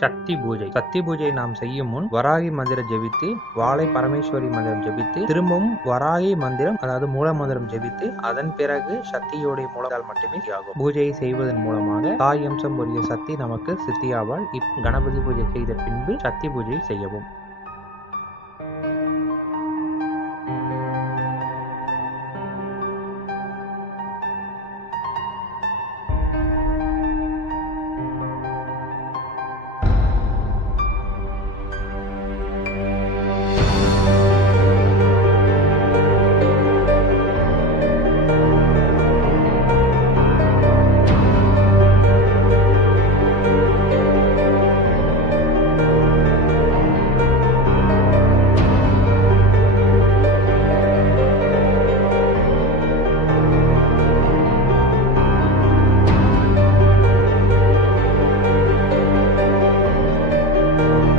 சக்தி பூஜை சக்தி பூஜை நாம் செய்யும் முன் வராகி மந்திரம் ஜெபித்து வாழை பரமேஸ்வரி மந்திரம் ஜெபித்து திரும்பவும் வராகி மந்திரம் அதாவது மூல மந்திரம் ஜெபித்து அதன் பிறகு சக்தியோடைய மூலத்தால் மட்டுமே ஆகும் பூஜையை செய்வதன் மூலமாக தாய் அம்சம் உரிய சக்தி நமக்கு சித்தியாவால் இப் கணபதி பூஜை செய்த பின்பு சக்தி பூஜை செய்யவும். Música